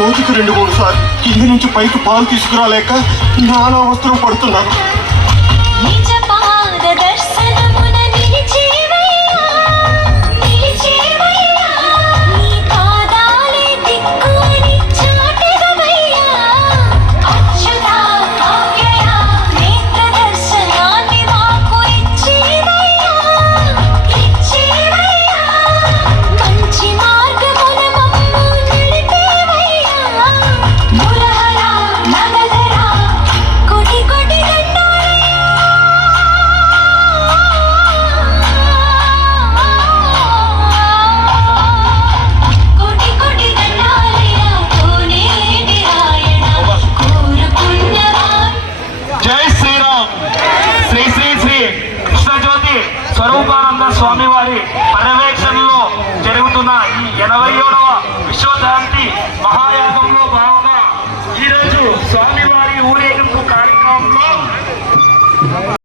రోజుకు రెండు మూడు సార్లు కింది నుంచి పైకి పాలు తీసుకురాలేక నానా అవసరం పడుతున్నాను వివేకానంద స్వామి వారి పర్యవేక్షణలో జరుగుతున్న ఎనభై ఏడవ విశ్వశాంతి మహా